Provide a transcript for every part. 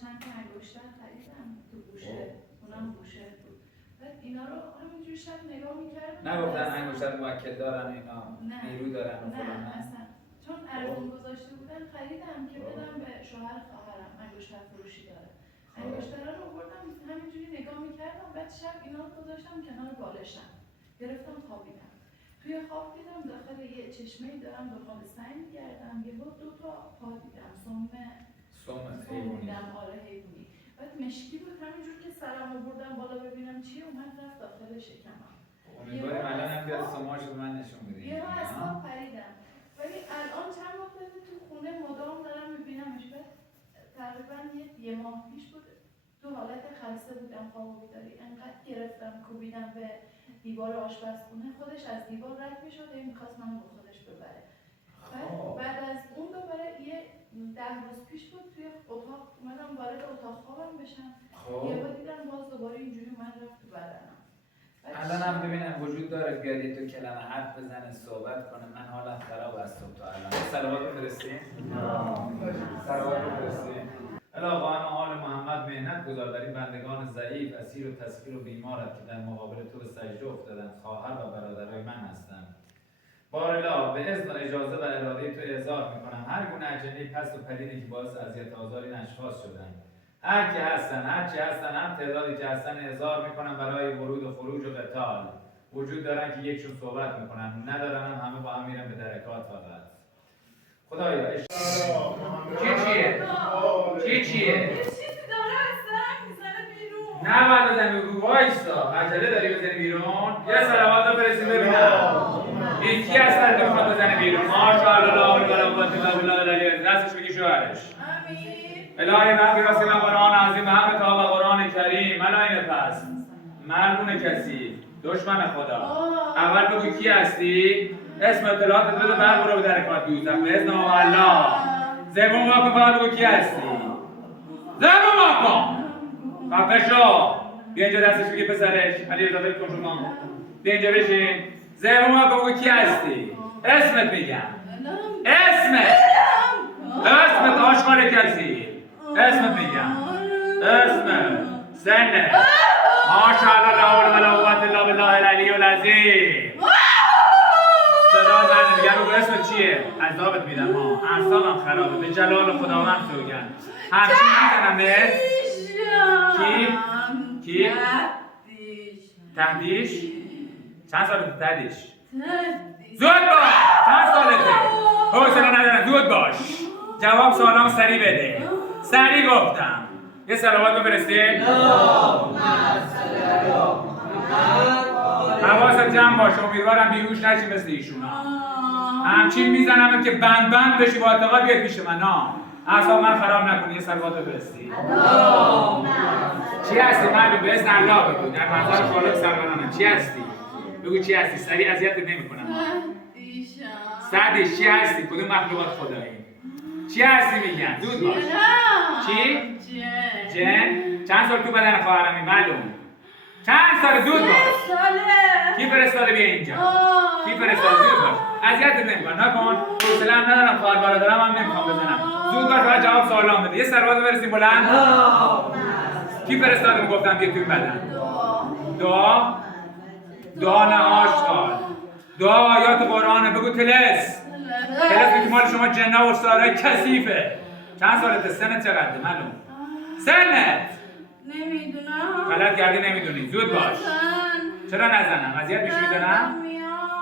چند تا انگشتر خریدم تو گوشه، اونم گوشه بود. بعد اینا رو همینجوری شب نگاه می‌کردم. نگفتن انگشتر موکل دارن اینا، نیرو دارن و فلان؟ نه اصلا. چون ارزون گذاشته بودن خریدم که بدم به شوهر خواهرم، انگشتر فروشی داره. انگشترها رو آوردم همینجوری نگاه می‌کردم، بعد شب اینا رو گذاشتم کنار بالشم. گرفتم خوابیدم. توی خواب دیدم داخل یه چشمه‌ای دارم دنبال سنگ می‌گردم، یهو 2 تا پا دیدم، سم دیدم، آره حیوانی. بعد مشکی بود، همینجور که سرمو بردم بالا ببینم چیه، اومد رفت داخل شکمم. امیدواریم الان هم بیاد سماشو به من نشون بدید. یهو از خواب پریدم. ولی الان چند وقته تو خونه مدام دارم می‌بینمش. بعد تقریبا یه ماه پیش بود، تو حالت خسته بودم، خواب و بیداری انقدر گرفتم کوبیدم به دیوار آشپزخونه، خودش از دیوار رد می‌شد و می‌خواست منو با خودش ببره. بعد از اون دوباره یه 10 روز پیش بود، توی اتاق اومدم وارد اتاق خوابم بشم، یه بار دیدم باز دوباره اینجوری اومد رفت تو بدنم. الان هم ببینم وجود داره بیاد تو کلمه حرف بزنه، صحبت کنه. من حالم خراب از صبح تا الان. صلوات بفرستین؟ صلوات بفرستین. الهی آل محمد مهنت گذار در این بندگان ضعیف، اسیر و تسخیر و بیمارت که در مقابل تو به سجده افتادند، خواهر و برادرای من هستند. بارالله به اذن و اجازه و اراده تو اعزار میکنم هر گونه اجنه پست و پلیدی که باعث اذیت و آزار این اشخاص شدند، هر کی هستن، هر چی هستن، هم تعدادی که هستن، اعزار میکنم برای ورود و خروج و قتال. وجود دارن که یکشون صحبت میکنن، ندارن هم همه با هم میرن به درکات فقط. خدایا چیه؟ یه چیزی داره از سنگ میزنه بیرون. نه بعد بزنی بگو وایستا، عجله داری بزنی بیرون؟ یه صلوات بفرستیم ببینم این کی هستن که میخواد بزنه بیرون؟ ماشاءالله لا حول ولا قوة الا بالله العلی العظیم. دستش بگی شوهرش. الهی رب رسول قرآن عظیم به همه تا و قرآن کریم. ملاین پس ملعون کسی دشمن خدا. اول بگو کی هستی؟ اسم اطلاعات بده، بعد برو به درکات بیوزم به اذن الله. زبون واکن، بعد بگو کی هستی؟ زبون واکن. خفه شو. بیا اینجا دستش بگی پسرش علی رضا کن شما. بیا اینجا بشین. زبون واکن، بگو کی هستی؟ اسمت میگم. اسمت آشکار کسی. اسمت میگم. اسمت سنه. ماشاءالله لا حول ولا قوة الا بالله العلی العظیم. صدا زنه میگم بگو اسمت چیه؟ عذابت میدم ها. اعصابم خرابه، به جلال خداوند سوگند. همچین میزنم بهت. کی؟ تهدیش؟ چند سالته تهدیش؟ زود باش! چند سالته؟ حوصله ندارم، زود باش! جواب سوالام سریع بده. سریع گفتم. یه صلوات بفرسته؟ حواست جمع باشه، امیدوارم بیهوش نشی مثل ایشونا. همچین میزنم که بند بشی با اعتقاد بیاد پیش من. اعصاب من خراب نکنی. یه صلوات بفرستی. چی هستی؟ من به اسم الله بگو. در منظر خالق سرورانم چی هستی؟ بگو چی هستی؟ سریع اذیتت نمی‌کنم. سعدیش چی هستی؟ کدوم مخلوقات خدایی؟ چی هستی میگن؟ زود باش. چی؟ جن. چند سال تو بدن خواهرمی معلوم؟ چند سال؟ زود باش. کی فرستاده بیا اینجا؟ کی فرستاده؟ زود باش. اذیتت نمی‌کنم. نکن. حوصله هم ندارم، خواهر برادرم هم نمی‌خوام بزنم. زود باش فقط جواب سوالام بده. یه صلوات برسیم بلند. کی فرستاده میگفتم بیا توی بدن؟ دعا نه آشغال. دعا آیات قرآنه. بگو تلس که مال شما جنه و سارای کثیفه. چند سالته؟ سنت چقدره؟ معلوم؟ سنت؟ نمیدونم. غلط کردی نمیدونی. زود باش. چرا نزنم؟ اذیت میشی میزنم؟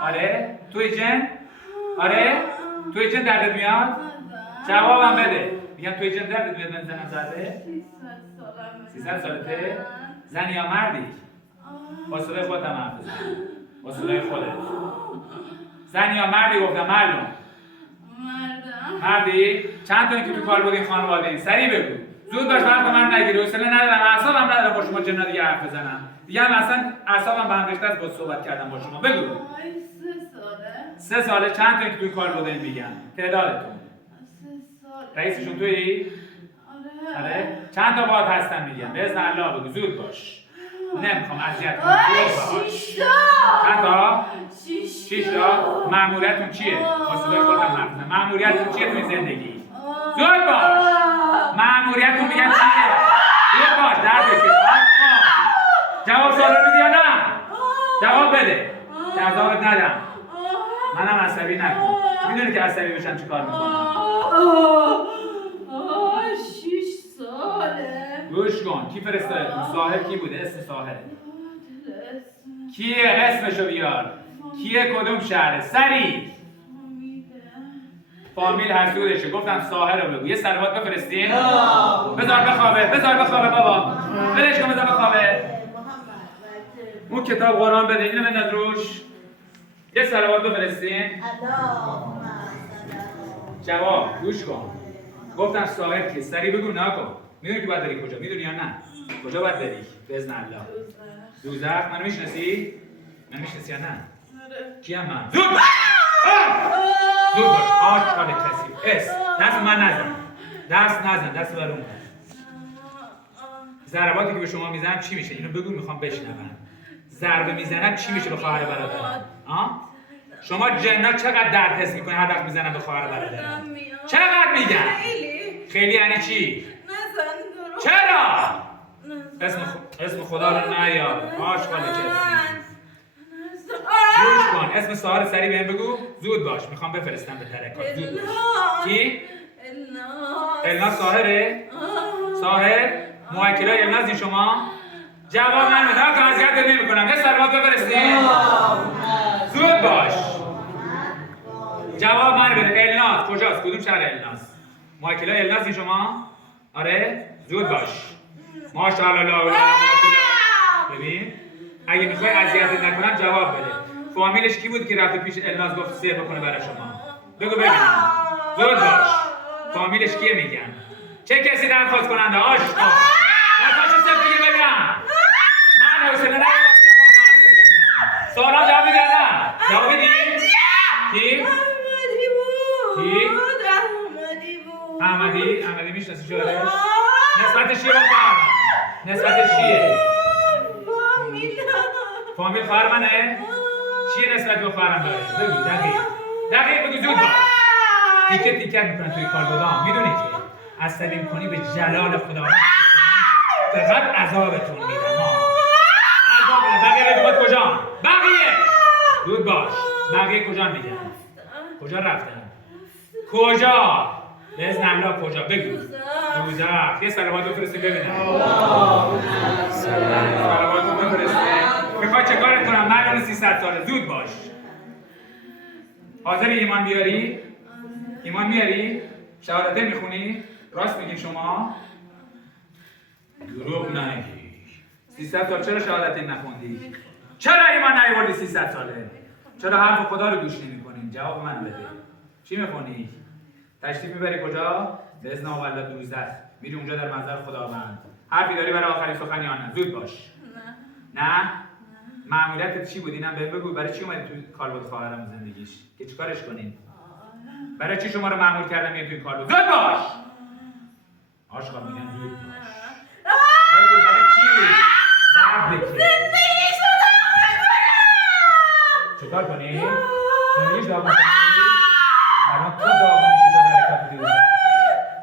آره؟ توی جن؟ آره؟ توی جن دردت میاد؟ جوابم بده. میگم توی جن دردت میاد من زنم زده؟ 300 سالته؟ زنی یا مردی؟ با صدای خودت هم حرف بزن. با صدای خودت. زنی یا مردی گفتم معلوم؟ مردی؟ چند تا این که تو کار بود این خانواده این؟ سریع بگو. زود باش وقت من نگیری. حوصله ندارم، اعصابم ندارم با شما جنا دیگه حرف بزنم. دیگه هم اصلا اعصابم به هم ریخته است با صحبت کردم با شما. بگو. 3 ساله. چند تا این که تو کار بود این میگن؟ تعدادتون. 3 سال. رئیسشون تویی؟ آره. چند تا باهات هستن میگن؟ به اذن الله بگو. زود باش. نمیخوام اذیت کنم. 6 تا. چند تا؟ 6 تا. مأموریتتون چیه؟ با صدای خودم حرف بزن. مأموریتتون چیه توی زندگی؟ زود باش. مأموریتتون میگن چیه؟ جواب بده. جوابت ندم. منم عصبی نکن. میدونی که عصبی بشم چی کار میکنم. 6 ساله. گوش کن. کی فرستاده؟ ساحر کی بوده؟ اسم ساحره. کیه؟ اسمشو بیار. کیه؟ کدوم شهره؟ سریع. فامیل حسودشه. گفتم ساحر رو بگو. یه صلوات بفرستین. بذار بخوابه بابا. ولش کن بذار بخوابه. اون کتاب قرآن بده. اینو بنداز روش. یه صلوات بفرستین. جواب گوش کن. گفتم ساحر که سریع بگو نکن. میدونی که باید بری کجا؟ میدونی یا نه؟ کجا باید بری؟ باذن الله. دوزخ. منو میشناسی؟ من میشناسی یا نه؟ کیم من؟ زود باش. آشغال کسی. دست من نزن. دست بر اون. ضرباتی که به شما میزنم چی میشه؟ اینو بگو میخوام بشنوم. ضربه میزنم چی میشه به خواهر برادرم؟ شما جنات چقدر درد حس میکنه هر وقت میزنم به خواهر برادرم؟ چقدر میگن؟ خیلی یعنی چی؟ چرا؟ اسم خدا رو نیار. آشغال کسی. گوش کن. اسم ساحر سریع بهم بگو. زود باش. میخوام بفرستم به ترکات. زود باش. کی؟ الناز ساحره؟ ساحر؟ موکلای النازی شما؟ جواب من بده. نه که اذیتت نمی‌کنم. یه صلوات بفرستین. زود باش. جواب من بده. الناز کجاست؟ کدوم شهر الناز؟ موکلای النازی شما؟ آره؟ زود باش. ماشاءالله لا اله الا الله. ببین اگه میخوای اذیتت نکنم جواب بده. فامیلش کی بود که رفته پیش الناز گفت سیر بکنه برای شما؟ بگو ببینم. زود باش. فامیلش کیه میگم؟ چه کسی درخواست کننده؟ آشقا. درخواست سر بگیر ببینم. من حوصله ندارم با شما حرف بزنم. سوالا جواب میدی نه؟ جواب میدی؟ کی؟ احمدی میشناسی شوهرش؟ نسبت چیه با خواهرم؟ نسبت چیه؟ فامیل خواهر منه؟ چیه نسبت به خواهرم داره؟ بگو دقیق بگو. زود باش. تیکت میکنن توی کالبدام. میدونی که عصبی میکنی به جلال خدا فقط عذابتون میدم. عذاب میدم. بقیه بگو کجا؟ بقیه زود باش. بقیه کجا میگن؟ کجا رفتن؟ کجا؟ باذن الله کجا؟ بگو. دوزخ. یه صلوات بفرستین ببینم. صلوات بفرستین. میخوای چه کارت کنم؟ مردم 300 ساله. زود باش. حاضر ایمان بیاری؟ ایمان میاری؟ شهادته میخونی؟ راست میگین شما؟ دروغ نگی. 300 سال چرا شهادته نخوندی؟ چرا ایمان نیاوردی 300 ساله؟ چرا حرف خدا رو گوش نمی‌کنی؟ جواب من بده. چی میخونی؟ تشریف میبری کجا؟ باذن الله دوزخ. میری اونجا در منظر خداوند. حرفی داری برای آخرین سخن یا نه؟ زود باش. نه؟ مأموریتت چی بود؟ اینم بهم بگو. برای چی اومدی تو کالبد خواهرم زندگیش؟ که چیکارش کنین؟ برای چی شما رو مأمور کردم میاد توی کالبد؟ زود باش. آشقا میگن زود باش. بگو برای چی؟ درد بکش. زندگیشو داغ میکنم. چیکار کنی؟ زندگیش داغ میکنی؟ الان تو داغ میشه تا درکات دیگه.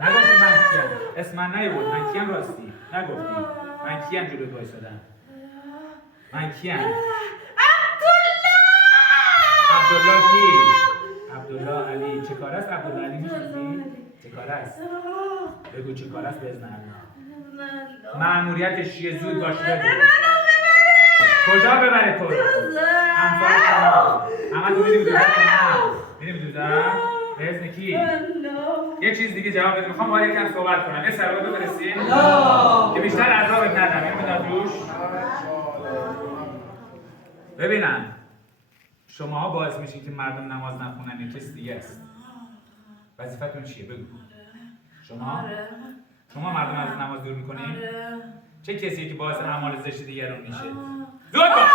نگفتی من کیم؟ اسم من نیورد. من کیم راستی؟ نگفتی. من کیم جلوی وایسادم؟ من کیم؟ عبدالله کی؟ عبدالله علی. چه کار است عبدالله علی میشناسی؟ چه کار است؟ بگو چه کار است باذن الله. مأموریتش چیه؟ زود باش بگو. کجا ببره تو؟ انفال شما. اما تو میدیم دوزخ کنم. میدیم دوزخ؟ به اذن کی؟ یه چیز دیگه جواب بده. میخوام باید یکم صحبت کنم. یه صلوات بفرستین که بیشتر عذابت ندم. اینو بدم روش. ببینم شماها باعث میشین که مردم نماز نخونن یا کسی دیگه است. وظیفتون چیه؟ بگو. شما مردم از نماز دور میکنین؟ چه کسی که باعث اعمال زشت دیگران میشه؟ زود باش.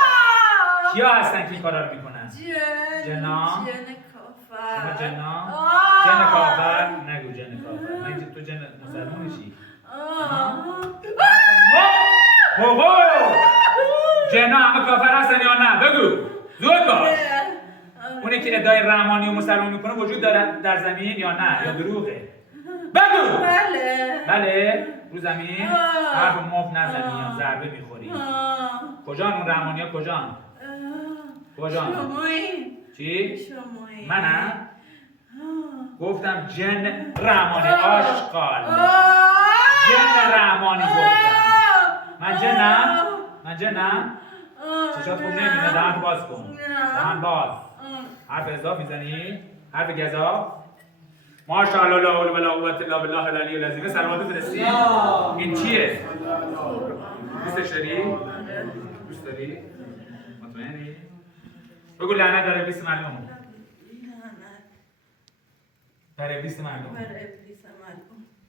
کیا هستن که این کارا رو میکنن؟ جنا؟ شما جنا؟ جن کافر؟ نگو جن کافر. من تو جن مسلمونشی؟ بابا جنا همه کافر هستن یا نه؟ بگو. زود باش. اونی که ادعای رحمانی و مسلمان میکنه وجود داره در زمین یا نه؟ یا دروغه؟ بگو. بله رو زمین حرف مفت نزنی یا ضربه میخوری. کجان اون رحمانی ها کجان؟ بابا جان شمایی چی؟ شمایی منم؟ گفتم جن رحمانی آشغال جن رحمانی گفتم من جنم؟ من جنم؟ چشات خوب نمیبینه دهن باز کن دهن باز حرف اضافه میزنی؟ حرف گزاف؟ ماشاءالله لا حول ولا قوة الا بالله العلی العظیم سلامت فرستی؟ این چیه؟ دوستش داری؟ دوست داری؟ مطمئنی؟ بگو لعنت بر ابلیس ملعون بر ابلیس ملعون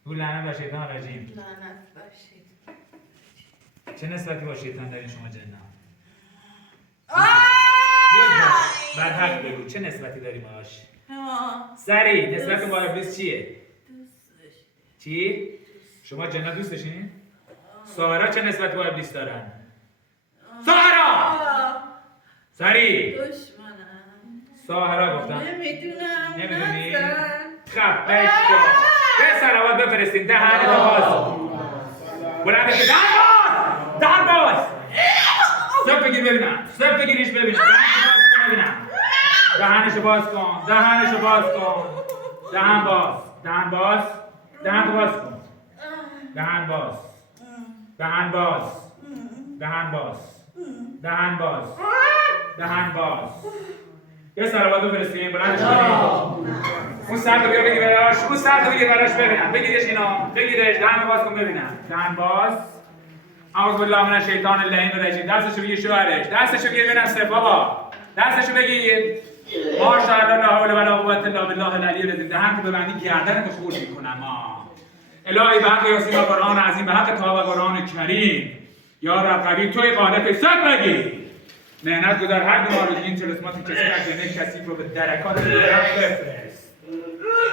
بگو لعنت بر شیطان رجیم چه نسبتی با شیطان دارین شما جن‌ها؟ بر حق بگو چه نسبتی داری باهاش؟ سری نسبت با ابلیس چیه؟ چی؟ شما جن‌ها دوستشین؟ ساهرا چه نسبتی با ابلیس دارن؟ ساهرا! سری ساهرا گفتم نمیدونی؟ خب بشکا به سلامت بفرستین دهن باز بلند بگیر دهن باز سب بگیر ببینم سب بگیریش ببینم دهنشو باز کن دهنشو باز کن دهن باز دهن باز دهن باز کن دهن باز دهن باز دهن باز دهن باز دهن باز یه سلامت بفرستین بلندش کنیم اون سر رو بگیر براش اون سر رو بگیر براش ببینم بگیرش اینا بگیرش دهن باز کن ببینم دهن باز اعوذ بالله من الشیطان اللعین الرجیم دستشو بگیر شوهرش دستشو بگیر ببینم صف بابا دستشو بگیر ماشاءالله لا حول ولا قوة الا بالله العلی العظیم دهن رو ببندی گردنتو خورد میکنم الهی به حق یاسین و قرآن عظیم به حق طه و قرآن کریم یا رب قوی توی قادر صد بگیر مهنت گذار هر گناه رو این تلسمات کسی نکنه کسی رو به درکات بفرست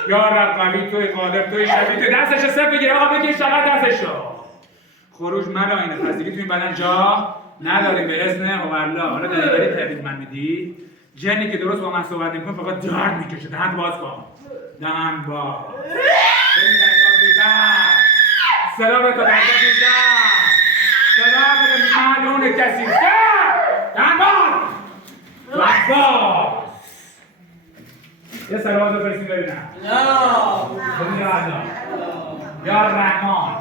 یا رب قوی توی قادر توی شفیع توی دستشو صف بگیر آقا بگیر شغل دستشو خروج ملاینه پذیری توی این بدن جا نداریم به اذن هوالله حالا دلیوری تبدیل من میدی جنی که درست با من صحبت نمیکنه فقط درد میکشه دهن باز کن دهن باز ببین درکات دیدن سلام تو درکات دیدن سلام به ملعون کسی دهن باز دهن باز یه سلامت رو فرستیم ببینم ببین یا الله یا رحمان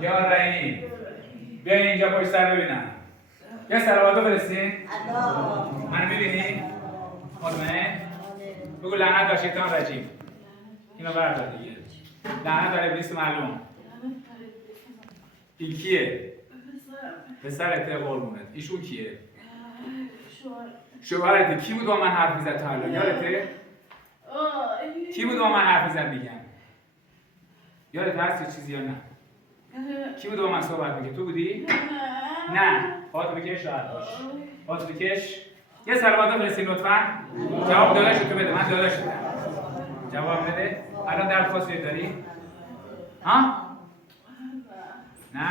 یا رحیم بیا اینجا پشت سر ببینم یه سلامت رو فرستیم منو میبینی؟ مطمئن؟ بگو لعنت بر شیطان رجیم اینو بردار دیگه لعنت بر ابلیس ملعون این کیه؟ پسرته قربونت ایشون کیه؟ شوهرته کی بود با من حرف میزد تا الان یادته؟ کی بود با من حرف میزد میگم؟ یادت هست یه چیزی یا نه؟ کی بود با من صحبت میگه؟ تو بودی؟ نه خواهد بکش شاید باش خواهد بکش یه سلامت برسیم لطفا جواب داداشو تو بده من داداشو دارم جواب بده الان درخواست داری؟ ها؟ نه؟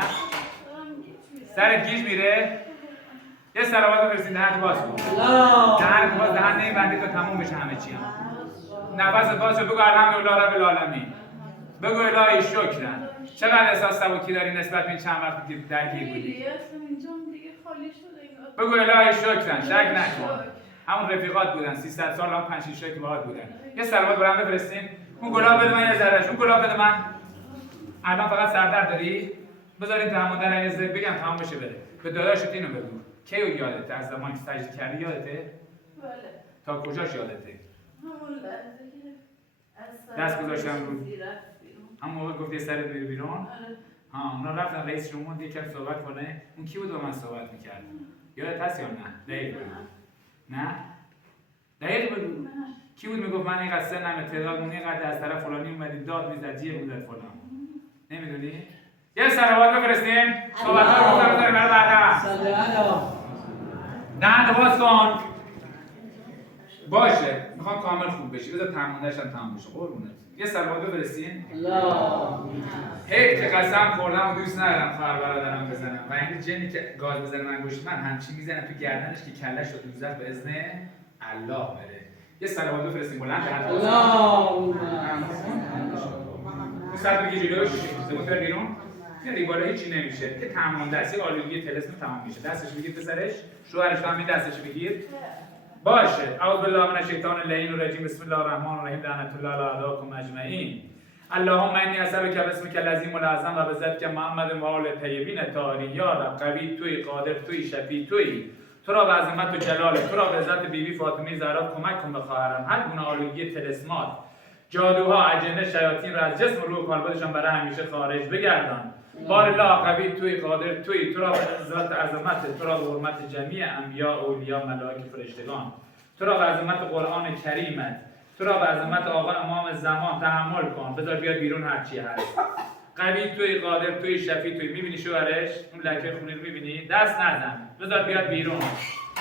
سرت گیج میره؟ یه سلامت برسیم دهنت باز کن دهنت باز دهن نمیبندی تا تموم بشه همه چی هم نفست باز شو بگو الحمدلله رب العالمین بگو الهی شکرم چقدر احساس سبکی داری نسبت به این چند وقتی که درگیر بودی؟ بگو الهی شکرم شک نکن همون رفیقات بودن 300 سال هم 5 6 که باهات بودن یه سلامت برام بفرستین اون گلاب بده من یه ذرهش اون گلاب بده من الان فقط سردرد داری بذارین تا همون در از بگم تمام بشه بره به داداشت اینو بگو کی یادته از زمانی که سجده کردی یادته بله تا کجاش یادته همون لحظه که از دست گذاشتم رو همون موقع گفتی سرت بری بیرون ها اونا رفتن رئیس جمهور یکم صحبت کنه اون کی بود با من صحبت میکرد یادت هست یا نه دقیق بگو نه دقیق بگو کی بود میگفت من اینقدر سنم تعداد اون اینقدر از طرف فلانی اومدی داد میزد جیغ میزد فلان نمیدونی یه سلوات بفرستیم صحبت‌ها رو بذاریم برای بعدا دهن باز کن باشه میخوام کامل خوب بشی بذار تمومش هم تموم بشه قربونت یه سلوات بفرستین هی که قسم خوردم و دوست ندارم خواهر برادرم بزنم و این جنی که گاز بزنه من گوشت من همچین میزنم تو گردنش که کلش رو دوزد به اذن الله بره یه سلوات بفرستین بلند دهن باز کن اون سر بگی جلوش زبون بر بیرون میاری بالا هیچی نمیشه. که تمام دستی آلودگی طلسم تمام میشه. دستش بگیر پسرش، شوهرش هم این دستش بگیر. باشه. اعوذ بالله من الشیطان اللعین الرجیم. بسم الله الرحمن الرحیم. لعنت الله علی اعدائکم اجمعین. اللهم انی اسالک باسمک العظیم العظم و بذاتک محمد و آل طیبین الطاهرین. یا رب قوی توی، قادر توی، شفیع توی. تو را به عظمت و جلالت، تو را به عزت بیبی فاطمه زهرا کمک کن به خواهرم. هر گونه آلودگی طلسمات، جادوها، اجنه، شیاطین را از جسم و روح کالبدشان برای همیشه خارج بگردان. بار الله قوی توی، قادر توی. تو را به عزت عظمت، تو را به حرمت جمیع انبیا، اولیاء، ملائکه، فرشتگان، تو را به عظمت قرآن کریمت، تو را به عظمت آقا امام زمان تحمل کن. بذار بیاد بیرون هرچی هست. قوی توی، قادر توی، شفیع توی. میبینی شوهرش اون لکه خونی رو میبینی؟ دست نزن، بذار بیاد بیرون.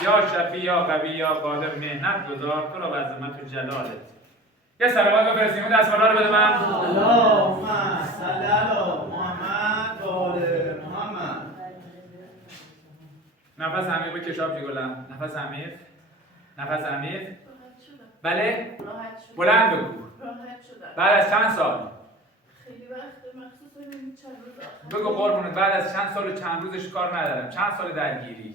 یا شفیع، یا قوی، یا قادر، محنت گذار. تو را به عظمت و جلالت. یه صلوات بفرستیم. اون دست بالا رو بده من. اللهم صل علی محمد و آل محمد. نفس عمیق بکش آبجی گلم. نفس عمیق. نفس عمیق. راحت شدم. بله؟ راحت شدم. بلند بگو. راحت شدم. بعد از چند سال؟ خیلی وقت مخصوصا این چند روز آخر. بگو قربونت بعد از چند سال و چند روزش کار ندارم. چند سال درگیری؟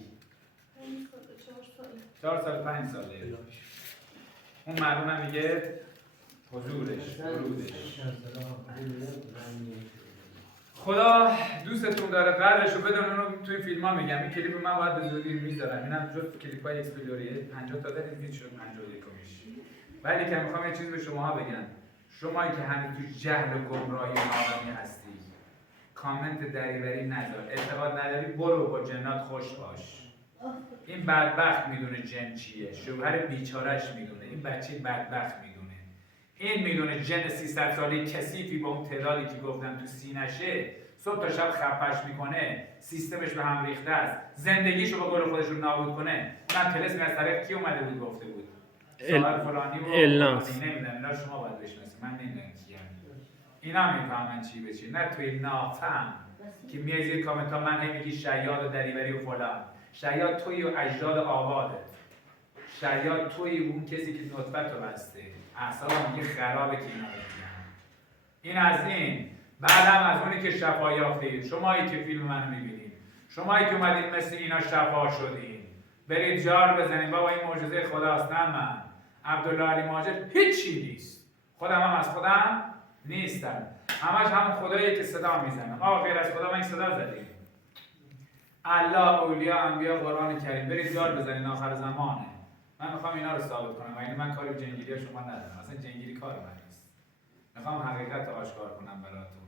4 سال 5 ساله. اون معلومه میگه حضورش، ورودش. خدا دوستتون داره، قدرش رو بدون. اونو توی فیلم ها میگم. این کلیپ من باید به زودی میذارم. اینم جز کلیپ های اکسپلوریه 50 تا دارید وید شد 51 میشه. ولی که میخوام یه چیز به شماها بگم. شمایی که هنوز تو جهل و گمراهی و نادانی هستی، کامنت دریوری نذار. اعتقاد نداری برو با جنات خوش باش. این بدبخت میدونه جن چیه، شوهر بیچارهش میدونه، این بچه بدبخت میدونه. این میدونه جن 300 ساله کثیفی با اون تعدادی که گفتم تو سینشه صبح تا شب خفش میکنه، سیستمش به هم ریخته است، زندگیشو با قول خودش رو نابود کنه. من طلسم از طریق کی اومده بود گفته بود؟ ساهر فلانی و فلانی. نمیدونم، اینا شما باید بشناسید، من نمیدونم کیم. اینا میفهمن چی به چی، نه توی نافهم که میای زیر کامنت ها من میگی شیاد و دریوری و فلان. شیاد توی و اجداد آباده. شیاد توی اون کسی که نطفت رو بسته، اعصابم میگه خرابه که اینا بگیرن. این از این. بعدم از اونی که شفا یافتید، شمایی که فیلم منو میبینید، شمایی که اومدید مثل اینا شفا شدید، برید جار بزنید بابا این معجزه خداست. نه من عبدالله علی ماجد هیچی نیست. خودم هم از خودم نیستم. همش همون خداییه که صدا میزنم. آقا غیر از خدا من این صدا زدیم. الله، اولیاء، انبیا، قرآن کریم. برید جار بزنید، آخر زمانه. من میخوام اینا رو ثابت کنم و من کاری به جنگیری شما ندارم. اصلا جنگیری کار من نیست. میخوام حقیقت رو آشکار کنم براتون.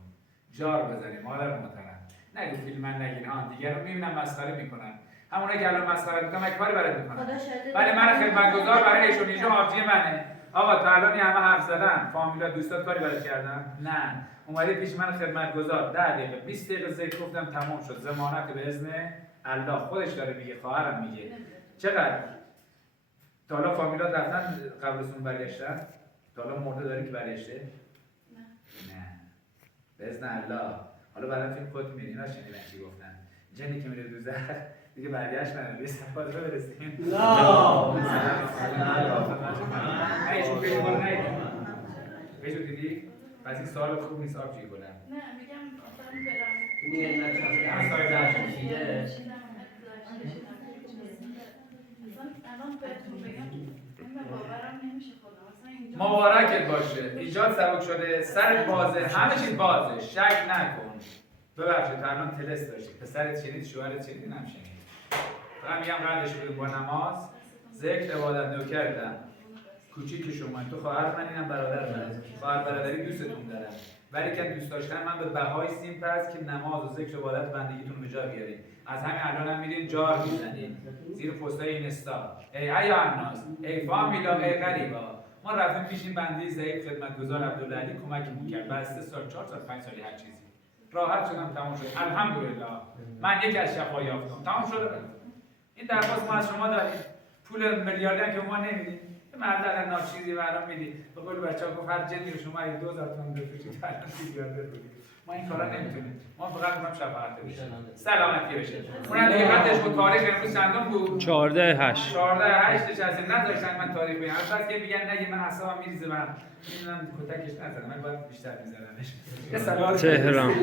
جار بزنید مادر محترم. نگو فیلم من نگیر. دیگه رو میبینم مسخره میکنن. همونایی که الان مسخره میکنن من کاری برات میکنم. ولی من خدمتگزار برای ایشون اینجا آبجی منه. آقا تا الان همه حرف زدن، فامیلا دوستات کاری برات کردن؟ نه. اومدید پیش من خدمتگزار 10 دقیقه 20 دقیقه ذکر گفتم تمام شد. ضمانت به اذن الله. خودش داره میگه، خواهرم میگه. چقدر تا حالا فامیلا رفتن قبرستون برگشتن؟ تا حالا مرده داری که برگشته؟ نه. به اذن الله. حالا بعدا فیلم خودت می‌بینی. اینا شنیدن چی گفتن. جنی که میره دوزخ دیگه برگشت نداره. یه صفات رو برسیم. لا. ایشون فیلم رو ندیدی؟ بهشون دیدی؟ پس این سوال خوب نیست آبجی کنم. نه میگم آفرین برم. میگه نه از سایت هشت چیزه. الان بهتون بگم من باورم نمیشه خودم اصلا اینجا مبارکت باشه. ایجاد سبک شده. سرت بازه. همه چیز بازه. شک نکن. ببخشید تا الان تلس داشتی. پسرت شنید، شوهرت شنید، اینم شنید. فقط میگم قدرش بدون با نماز، ذکر، عبادت نوکردم. کوچیک شما، تو خواهر من، اینم برادر من. خواهر برادری دوستتون دارم. ولی که دوست داشتن من به بهای سیم پس که نماز و ذکر و عبادت بندگیتون به جا بیارید. از همین الان هم میرین جار میزنید. زیر پستای اینستا. ای الناس، ای فامیلا، ای غریبا. ما رفتیم پیش این بنده ضعیف خدمتگزار عبدالله علی کمکمون کرد. بعد 3 سال، 4 سال، 5 سالی هر چیزی. راحت شدم، تمام شد. الحمدلله. من یکی از شفا یافتم. تمام شده. این درخواست ما از شما داریم. پول میلیاردی که ما نمیدیم. مبلغ ناچیزی برام میدید. به قول بچه‌ها گفت هر جدی رو شما 2000 تومان بفروشید تا الان میلیاردر بودید. ما این کارا نمیتونیم. ما فقط می‌خوایم شفاعت بشه. سلامتی بشه. اونم دیگه بعدش بود تاریخ امروز چندم بود؟ 14/8 14/8 نشستیم. نذاشتن من تاریخ بگم. البته که میگن نگی من اعصابم میریزه من. میدونم کتکش نزنم. من باید بیشتر می‌زدمش. یه سلام تهران.